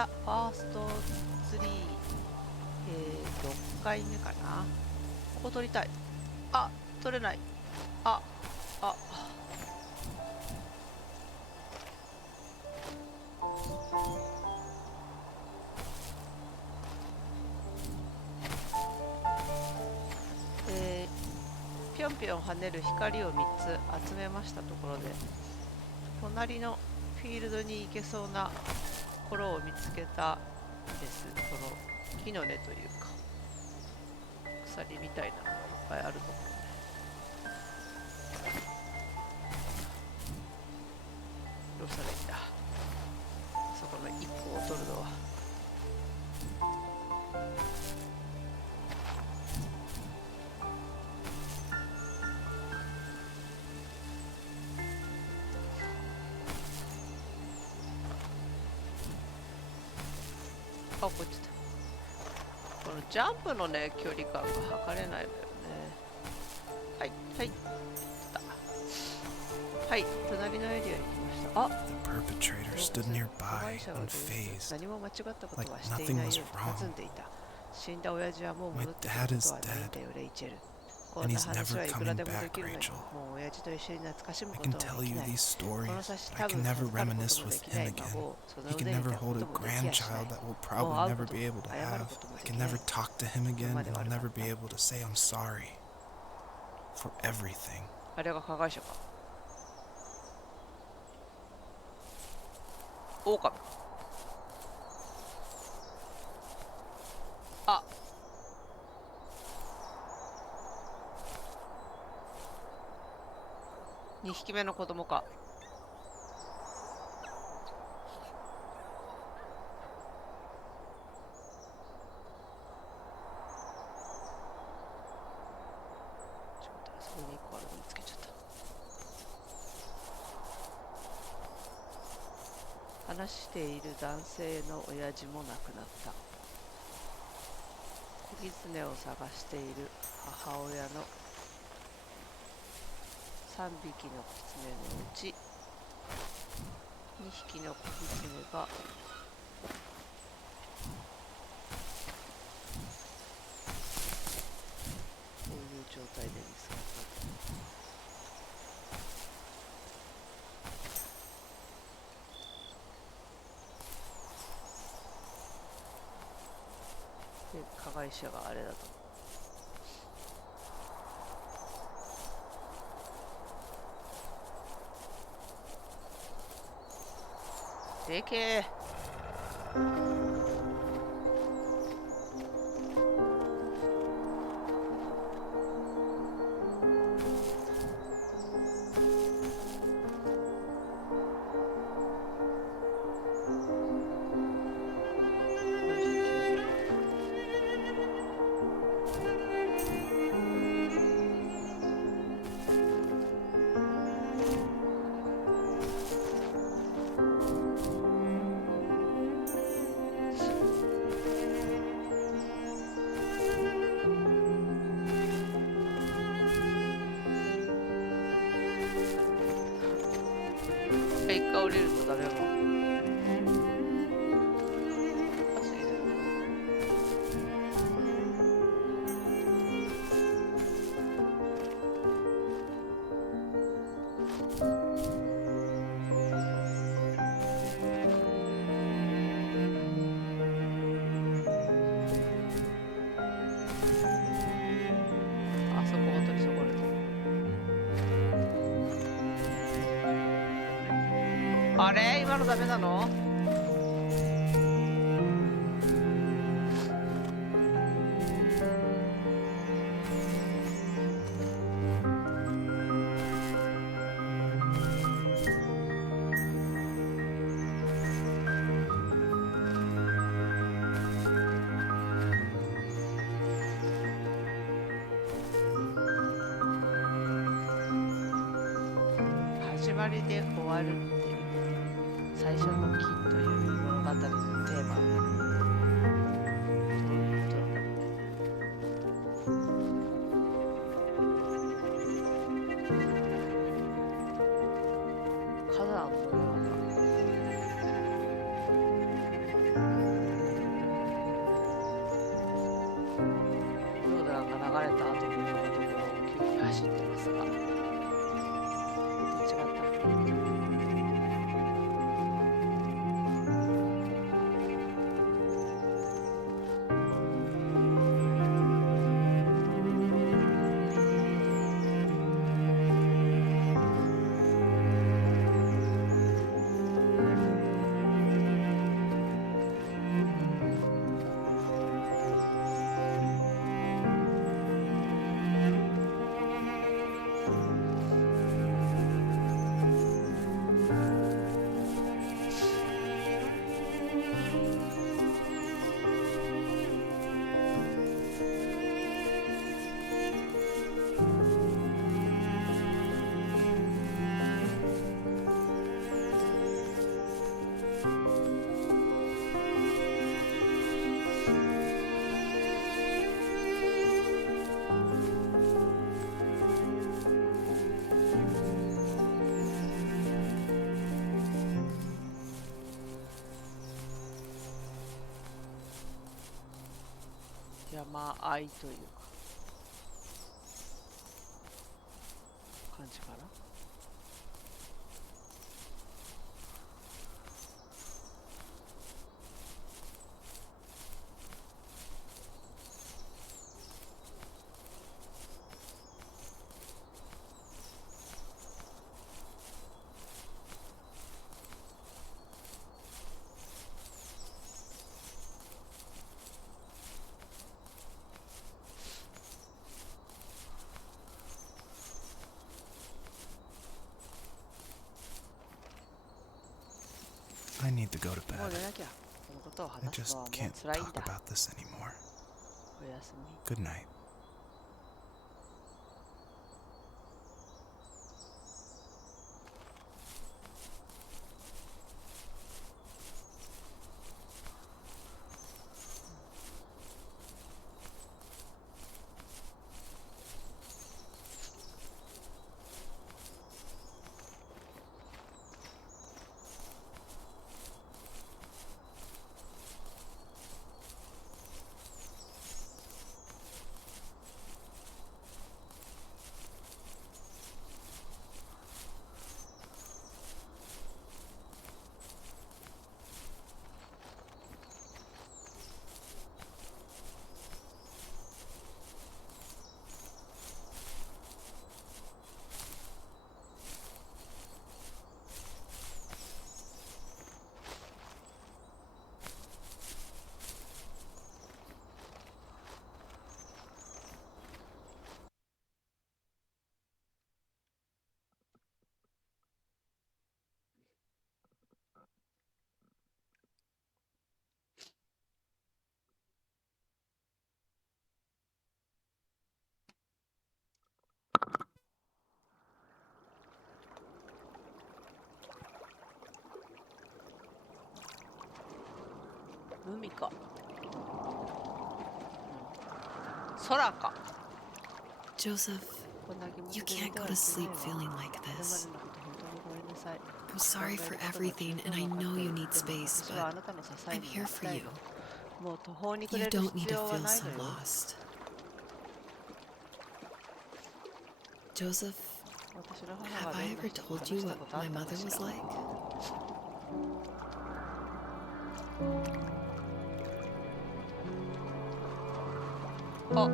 ザ・ファーストツリー、6回目かな。ここ取りたい。あ、取れない。あ、ぴょんぴょん跳ねる光を3つ集めましたところで、隣のフィールドに行けそうな心を見つけたです。この木の根というか鎖みたいなのがいっぱいあるところね。どうしたらいいんだ、そこの一歩を取るのは。あ、こっちだ。このジャンプのね、距離感が測れないのよね。はい、はい、来た。はい、隣のエリアに来ました。あ、被害者が何も間違ったことはしていないように佇んでいた。死んだ親父はもう戻ってくることはないんだよ、レイチェル。こんな話はいくらでもできるのよ。もう親父と一緒に懐かしむことはできない。この先多分授かることもできない孫をその腕に抱くこともできやしない。もう会うことも謝ることもできない。今まで悪かった。あれが加害者か。狼。あ、2匹目の子供か。ちょっとそこに1個あるの見つけちゃった。話している男性の親父も亡くなった。小狐を探している母親の3匹の狐のうち2匹の小狐がこういう状態で見つかった。で、加害者があれだと。でけー。一回降りるとダメも。あそこ本当にそこで。あれ今のダメなの？始まりで終わるっていう最初の木という物語のテーマ。どういうことなんだろうね。火山のようなロードランが流れた後のようなところを急に走ってますが、違った。山あいというか感じかな。I need to go to もう bed. 寝なきゃ。このことを I 話す just のはもう can't 辛いん talk だ。 about this anymore. おやすみ。 Good night.海か、空か。 Joseph, こんな気持 you ちで can't 寝て go は to いけない sleep わ。 feeling like これまで this. のこと本当にごめんなさい。 I'm sorry for everything, and I know you need space, 私はあ but なたの支え I'm に here なり for たい you. の。もう途方に暮 You れる don't 必 need to 要は feel ない so のよ。 lost. Joseph, 私の母が have ど I んな ever 人か told 話 you した what ことあっ my たか mother し was ら。 like? あ、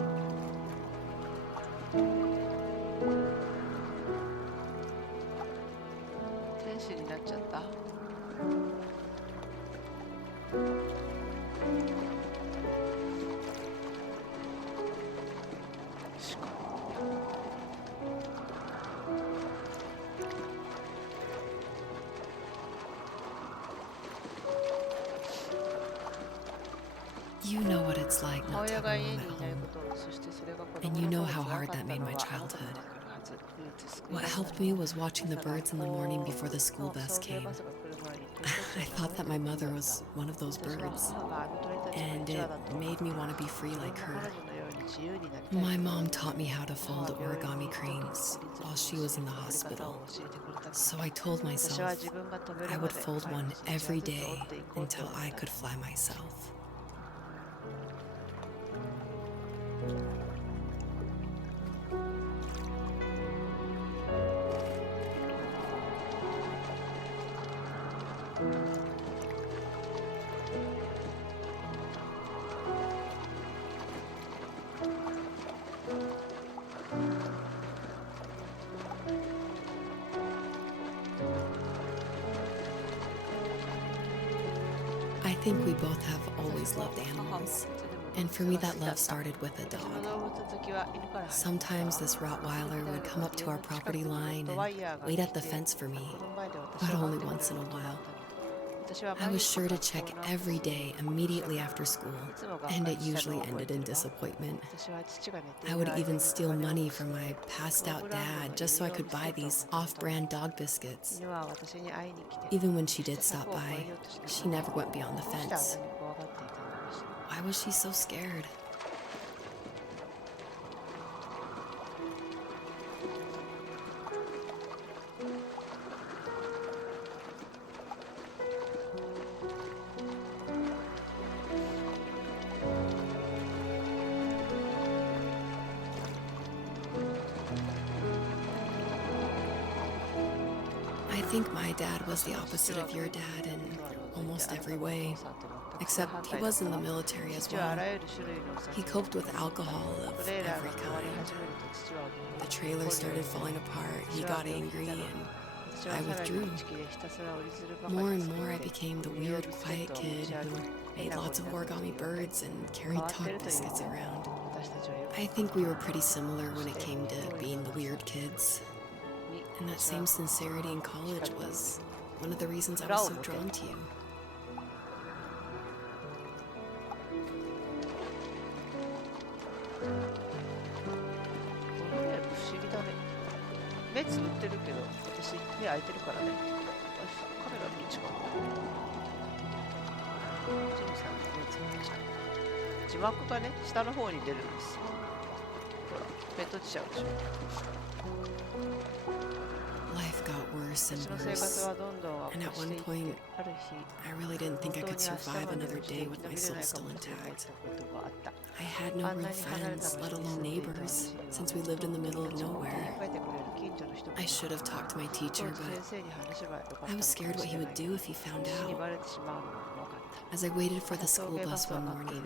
天使になっちゃった。しか You know what it's like 母 not to 親 have が a 家 mom に at いない home. こと、そしてそれが子 And 供 you の know 頃 how 辛 hard かっ that た made の my はあなた childhood. もわかるはず。唯一救い What だった helped の me は was watching the 小さな birds in the morning before the 子 school の bus 送迎 came. バスが来る前に鳥 I たちを thought 眺 that め my ていること mother だった。 was one of those 私は birds, 母があの鳥たちの and 一 it 羽だと思っ made た。 me want to be 自 free 分 like も her. 彼女のように自由になりたい My と。 mom taught me how to 母は fold 病院に origami 行った時、 cranes 自立 while の she was in the 折り方 hospital. を教えてくれたの。 So I told 私は myself 自分が飛べ I るま would で fold 毎 one 日一羽 every ずつ折 day っていこうって until 思っ I た could の。 fly myself. I think we both have always loved animals, and for me that love started with a dog. Sometimes this Rottweiler would come up to our property line and wait at the fence for me, but only once in a while. I was sure to check every day immediately after school, and it usually ended in disappointment. I would even steal money from my passed-out dad just so I could buy these off-brand dog biscuits. Even when she did stop by, she never went beyond the fence. Why was she so scared? I think my dad was the opposite of your dad in almost every way, except he was in the military as well. He coped with alcohol of every kind. The trailer started falling apart, he got angry, and I withdrew. More and more I became the weird, quiet kid who made lots of origami birds and carried dog biscuits around. I think we were pretty similar when it came to being the weird kids. And that same sincerity in college was one of the reasons I was so drawn to you. Life got worse and worse, and at one point, I really didn't think I could survive another day with my soul still intact. I had no real friends, let alone neighbors, since we lived in the middle of nowhere. I should have talked to my teacher, but I was scared what he would do if he found out. As I waited for the school bus one morning,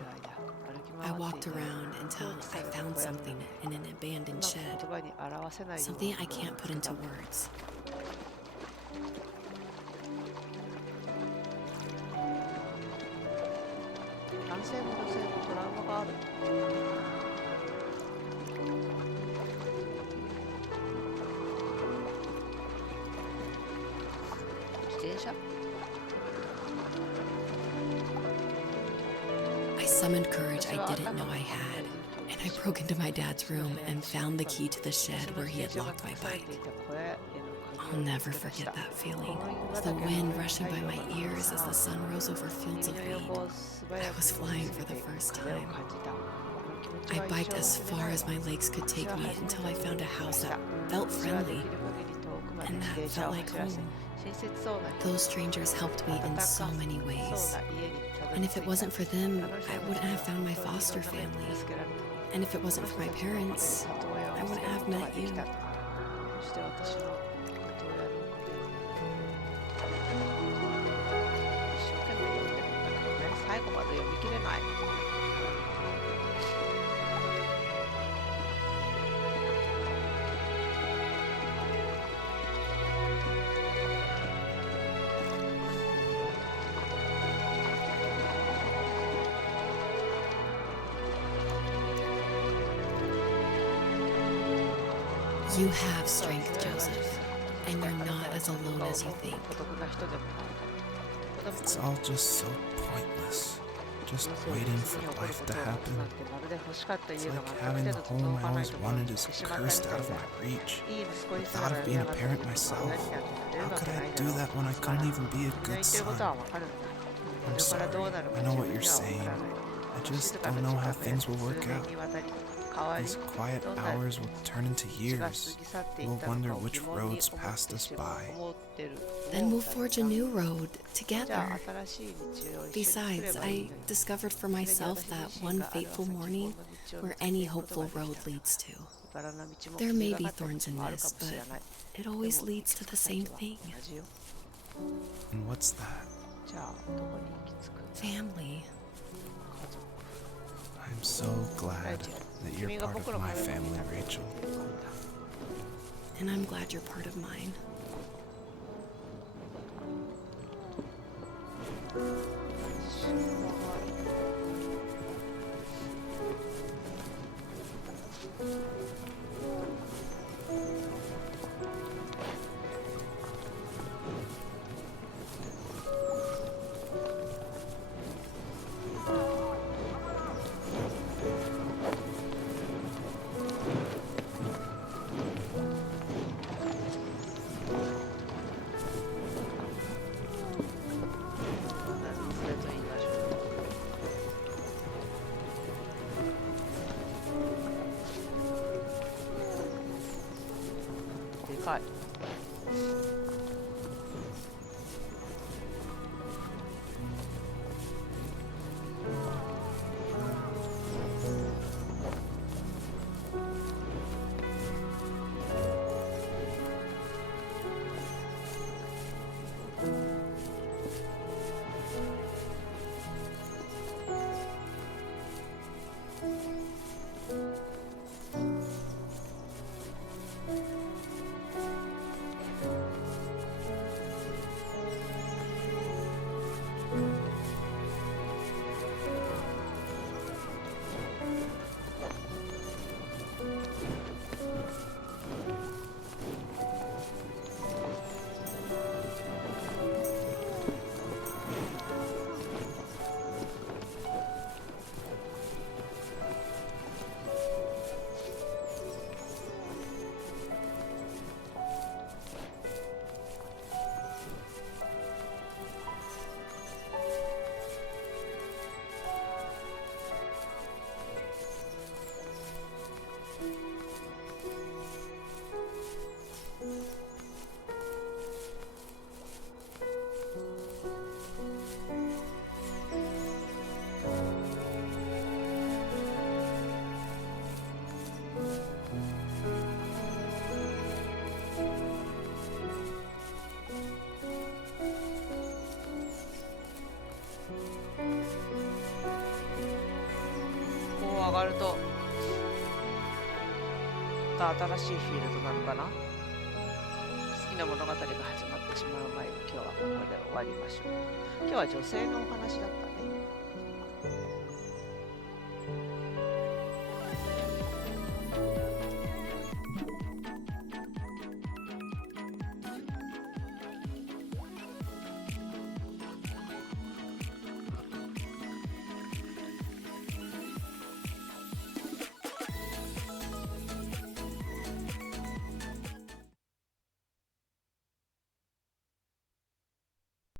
I walked around until I found something in an abandoned shed. Something I can't put into words. I summoned courage I didn't know I had, and I broke into my dad's room and found the key to the shed where he had locked my bike. I'll never forget that feeling, the wind rushing by my ears as the sun rose over fields of wheat. I was flying for the first time. I biked as far as my legs could take me until I found a house that felt friendly, and that felt like home. Those strangers helped me in so many ways. And if it wasn't for them, I wouldn't have found my foster family. And if it wasn't for my parents, I wouldn't have met you. You have strength, Joseph, and you're not as alone as you think. It's all just so pointless. Just waiting for life to happen. It's like having the home I always wanted is cursed out of my reach. The thought of being a parent myself, how could I do that when I couldn't even be a good son? I'm sorry, I know what you're saying. I just don't know how things will work out. These quiet hours will turn into years. We'll wonder which roads passed us by. Then we'll forge a new road together. Besides, I discovered for myself that one fateful morning where any hopeful road leads to. There may be thorns in this, but it always leads to the same thing. And what's that? Family. I'm so glad that you're part of my family, Rachel. And I'm glad you're part of mine. Hi. 上がるとまた新しいフィールドなのかな。好きな物語が始まってしまう前に今日はここで終わりましょう。今日は女性のお話だったね。